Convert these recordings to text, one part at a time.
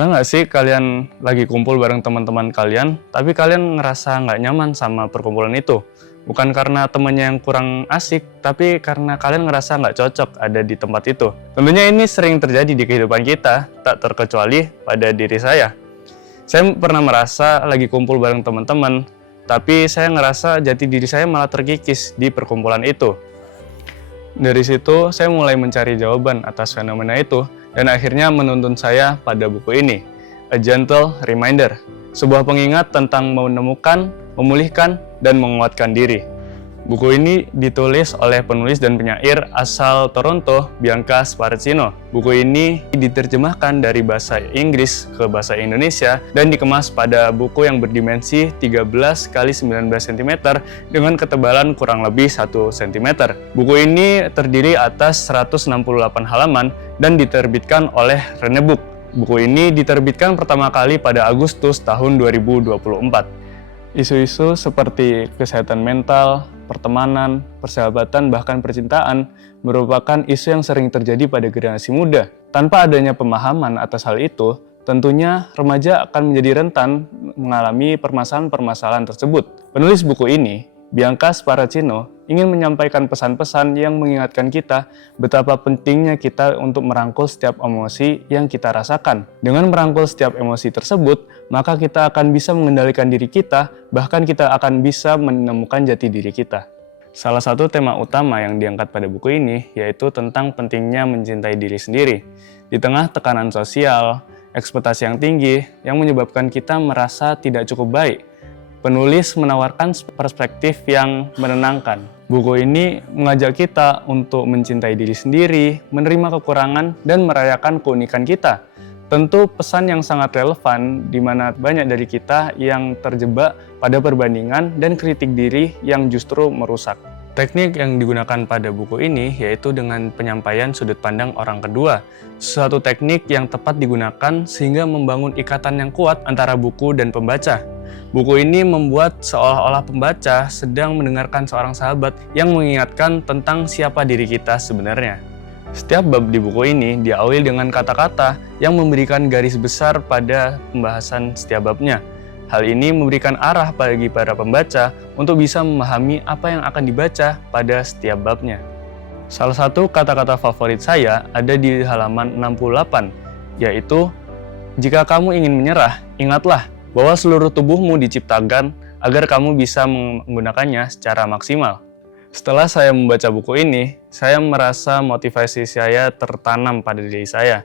Pernah nggak sih kalian lagi kumpul bareng teman-teman kalian, tapi kalian ngerasa nggak nyaman sama perkumpulan itu? Bukan karena temennya yang kurang asik, tapi karena kalian ngerasa nggak cocok ada di tempat itu. Tentunya ini sering terjadi di kehidupan kita, tak terkecuali pada diri saya. Saya pernah merasa lagi kumpul bareng teman-teman, tapi saya ngerasa jati diri saya malah terkikis di perkumpulan itu. Dari situ, saya mulai mencari jawaban atas fenomena itu, dan akhirnya menuntun saya pada buku ini, A Gentle Reminder, sebuah pengingat tentang menemukan, memulihkan, dan menguatkan diri. Buku ini ditulis oleh penulis dan penyair asal Toronto, Bianca Sparacino. Buku ini diterjemahkan dari bahasa Inggris ke bahasa Indonesia dan dikemas pada buku yang berdimensi 13 x 19 cm dengan ketebalan kurang lebih 1 cm. Buku ini terdiri atas 168 halaman dan diterbitkan oleh Rene Book. Buku ini diterbitkan pertama kali pada Agustus tahun 2024. Isu-isu seperti kesehatan mental, pertemanan, persahabatan, bahkan percintaan merupakan isu yang sering terjadi pada generasi muda. Tanpa adanya pemahaman atas hal itu, tentunya remaja akan menjadi rentan mengalami permasalahan-permasalahan tersebut. Penulis buku ini, Bianca Sparacino, ingin menyampaikan pesan-pesan yang mengingatkan kita betapa pentingnya kita untuk merangkul setiap emosi yang kita rasakan. Dengan merangkul setiap emosi tersebut, maka kita akan bisa mengendalikan diri kita, bahkan kita akan bisa menemukan jati diri kita. Salah satu tema utama yang diangkat pada buku ini yaitu tentang pentingnya mencintai diri sendiri. Di tengah tekanan sosial, ekspektasi yang tinggi yang menyebabkan kita merasa tidak cukup baik, penulis menawarkan perspektif yang menenangkan. Buku ini mengajak kita untuk mencintai diri sendiri, menerima kekurangan, dan merayakan keunikan kita. Tentu pesan yang sangat relevan di mana banyak dari kita yang terjebak pada perbandingan dan kritik diri yang justru merusak. Teknik yang digunakan pada buku ini yaitu dengan penyampaian sudut pandang orang kedua. Suatu teknik yang tepat digunakan sehingga membangun ikatan yang kuat antara buku dan pembaca. Buku ini membuat seolah-olah pembaca sedang mendengarkan seorang sahabat yang mengingatkan tentang siapa diri kita sebenarnya. Setiap bab di buku ini diawali dengan kata-kata yang memberikan garis besar pada pembahasan setiap babnya. Hal ini memberikan arah bagi para pembaca untuk bisa memahami apa yang akan dibaca pada setiap babnya. Salah satu kata-kata favorit saya ada di halaman 68, yaitu, "Jika kamu ingin menyerah, ingatlah bahwa seluruh tubuhmu diciptakan agar kamu bisa menggunakannya secara maksimal." Setelah saya membaca buku ini, saya merasa motivasi saya tertanam pada diri saya,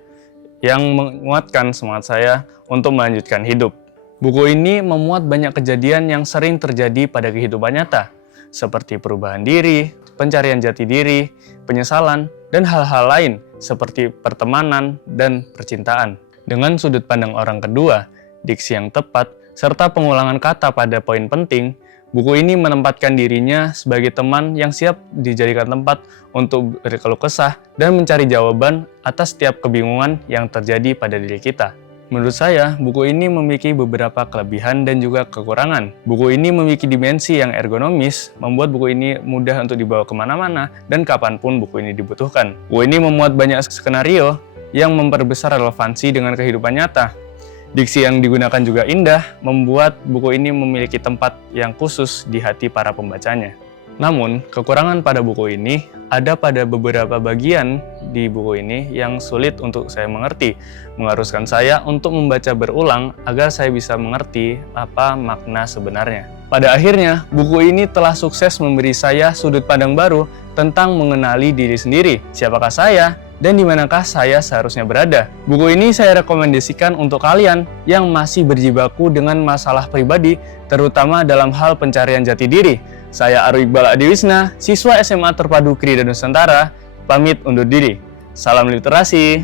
yang menguatkan semangat saya untuk melanjutkan hidup. Buku ini memuat banyak kejadian yang sering terjadi pada kehidupan nyata, seperti perubahan diri, pencarian jati diri, penyesalan, dan hal-hal lain seperti pertemanan dan percintaan. Dengan sudut pandang orang kedua, diksi yang tepat, serta pengulangan kata pada poin penting, buku ini menempatkan dirinya sebagai teman yang siap dijadikan tempat untuk berkeluh kesah dan mencari jawaban atas setiap kebingungan yang terjadi pada diri kita. Menurut saya, buku ini memiliki beberapa kelebihan dan juga kekurangan. Buku ini memiliki dimensi yang ergonomis, membuat buku ini mudah untuk dibawa kemana-mana dan kapanpun buku ini dibutuhkan. Buku ini memuat banyak skenario yang memperbesar relevansi dengan kehidupan nyata. Diksi yang digunakan juga indah, membuat buku ini memiliki tempat yang khusus di hati para pembacanya. Namun, kekurangan pada buku ini ada pada beberapa bagian di buku ini yang sulit untuk saya mengerti, mengharuskan saya untuk membaca berulang agar saya bisa mengerti apa makna sebenarnya. Pada akhirnya, buku ini telah sukses memberi saya sudut pandang baru tentang mengenali diri sendiri, siapakah saya, dan di manakah saya seharusnya berada. Buku ini saya rekomendasikan untuk kalian yang masih berjibaku dengan masalah pribadi, terutama dalam hal pencarian jati diri. Saya Arul Iqbal Adiwisna, siswa SMA Terpadu Krida Nusantara, pamit undur diri. Salam literasi!